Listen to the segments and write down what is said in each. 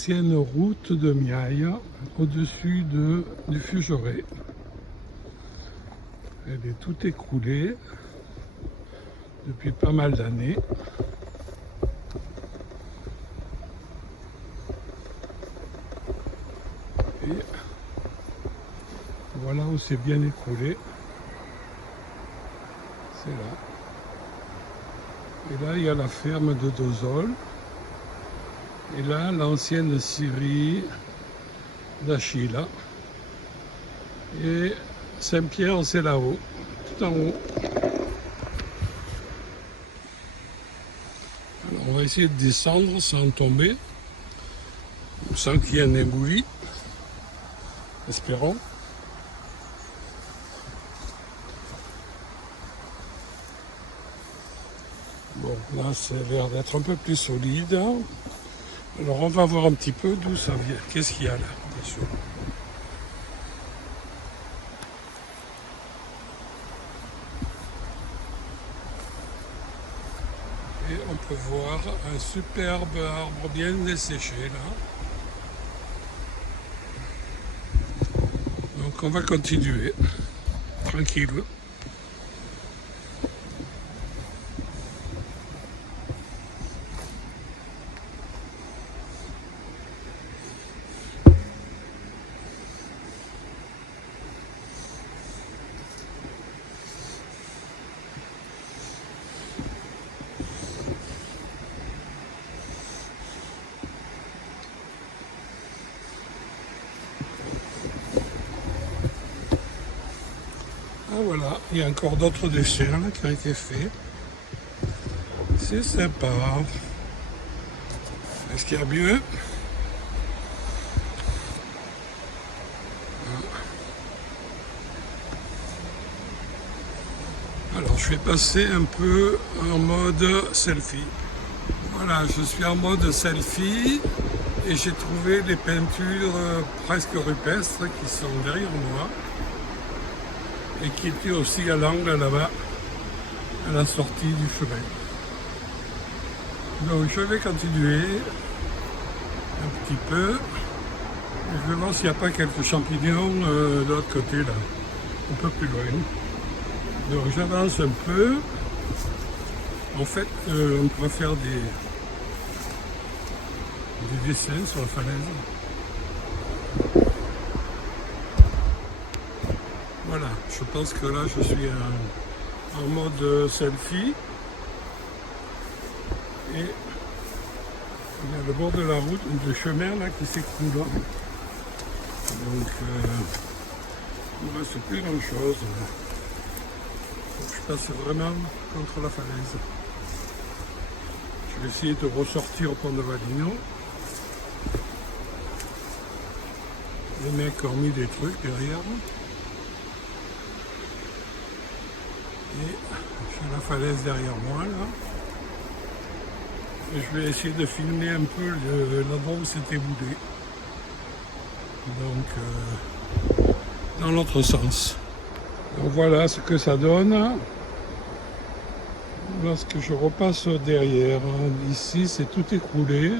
l'ancienne route de Miaille, au-dessus du Fugeret. Elle est toute écroulée depuis pas mal d'années. Et voilà où c'est bien écroulé. C'est là. Et là, il y a la ferme de Dozol. Et là, l'ancienne scierie d'Achille. Et Saint-Pierre, c'est là-haut, tout en haut. Alors, on va essayer de descendre sans tomber, sans qu'il y ait un éboulis. Espérons. Bon, là, ça a l'air d'être un peu plus solide. Alors, on va voir un petit peu d'où ça vient. Qu'est-ce qu'il y a là, bien sûr. Et on peut voir un superbe arbre bien desséché là. Donc, on va continuer. Tranquille. Ah voilà, il y a encore d'autres déchets là, qui ont été faits. C'est sympa. Est-ce qu'il y a mieux? Alors je vais passer un peu en mode selfie. Voilà, je suis en mode selfie et j'ai trouvé des peintures presque rupestres qui sont derrière moi et qui étaient aussi à l'angle là-bas, à la sortie du chemin. Donc je vais continuer un petit peu. Je vais voir s'il n'y a pas quelques champignons de l'autre côté là, un peu plus loin. Donc j'avance un peu. En fait, on pourrait faire des dessins sur la falaise. Voilà, je pense que là je suis en mode selfie. Et il y a le bord de la route, le chemin là qui s'écoule. Donc il ne reste plus grand chose. Je passe vraiment contre la falaise. Je vais essayer de ressortir au pont de Valignon. Les mecs ont mis des trucs derrière. Et j'ai la falaise derrière moi là. Et je vais essayer de filmer un peu l'endroit où c'était boudé. Donc dans l'autre sens. Donc voilà ce que ça donne. Lorsque je repasse derrière, ici c'est tout écroulé,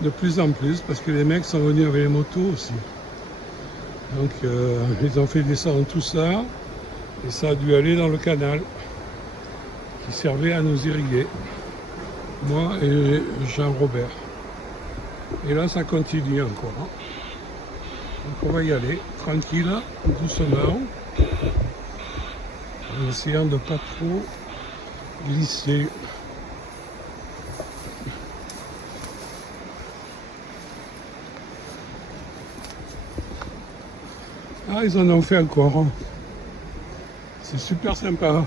de plus en plus, parce que les mecs sont venus avec les motos aussi. Donc ils ont fait descendre tout ça, et ça a dû aller dans le canal, qui servait à nous irriguer, moi et Jean-Robert. Et là ça continue encore. Donc on va y aller, tranquille, doucement, en essayant de pas trop glisser. Ah, ils en ont fait encore. C'est super sympa.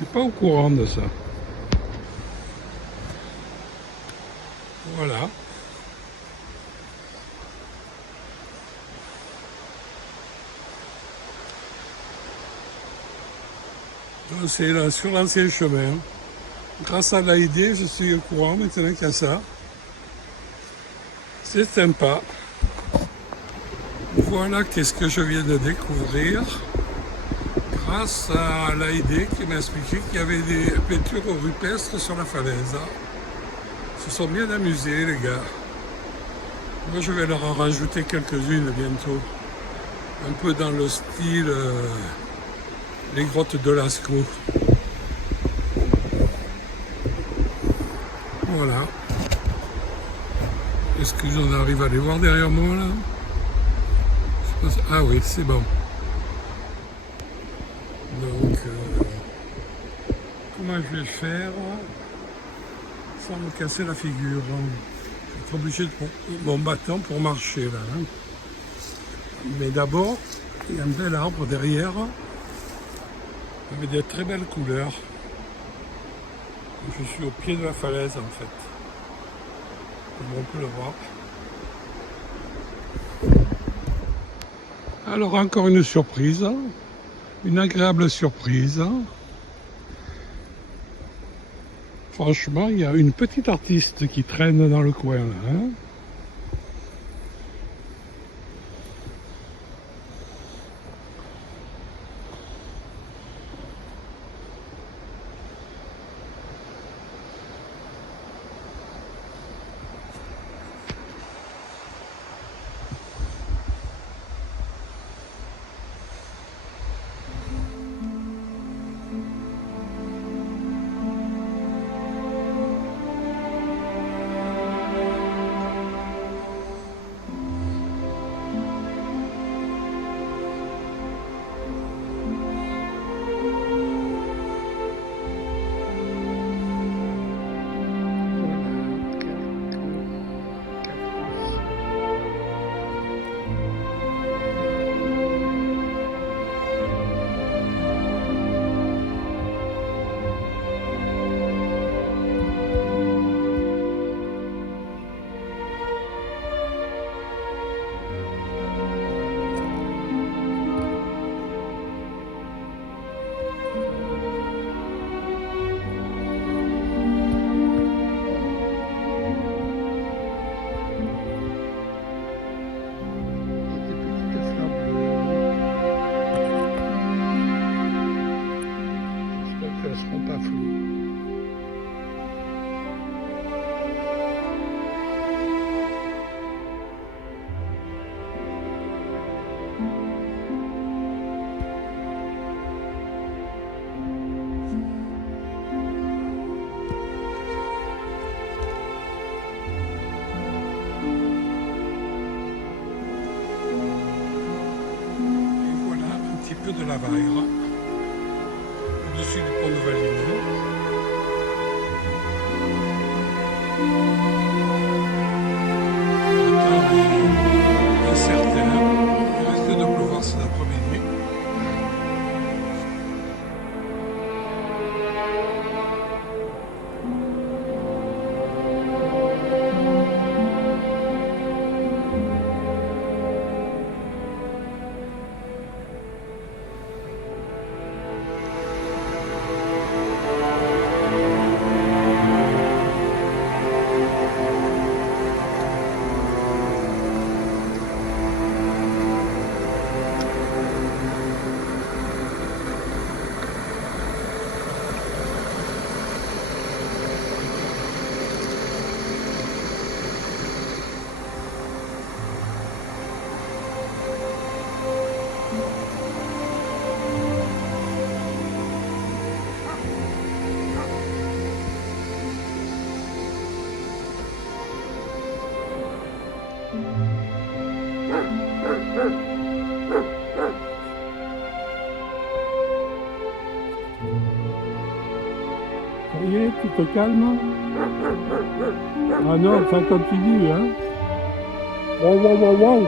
J'étais pas au courant de ça. Voilà. C'est là, sur l'ancien chemin. Grâce à l'AID, je suis au courant maintenant qu'il y a ça. C'est sympa. Voilà qu'est-ce que je viens de découvrir grâce à l'AID qui m'a expliqué qu'il y avait des peintures rupestres sur la falaise. se sont bien amusés, les gars. Moi, je vais leur en rajouter quelques-unes bientôt. Un peu dans le style les grottes de Lascaux. Voilà. Est-ce que j'en arrive à les voir derrière moi, là? Ah oui, c'est bon. Donc, comment je vais faire sans me casser la figure? Je vais être obligé de prendre mon bâton pour marcher, là. Hein. Mais d'abord, il y a un bel arbre derrière, avec des très belles couleurs. Je suis au pied de la falaise, en fait. Comme on peut le voir. Alors, encore une surprise. Une agréable surprise. Franchement, il y a une petite artiste qui traîne dans le coin, là. Hein. De la Vaille, au-dessus du pont de Valigny. Le temps est incertain, il risque de pleuvoir cet après-midi. Ça y est, tu te calmes? Ah non, ça continue, hein? Wow, wow, wow, wow!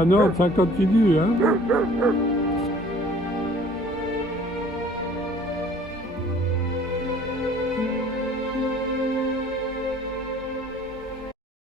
Ah non, ça continue, hein.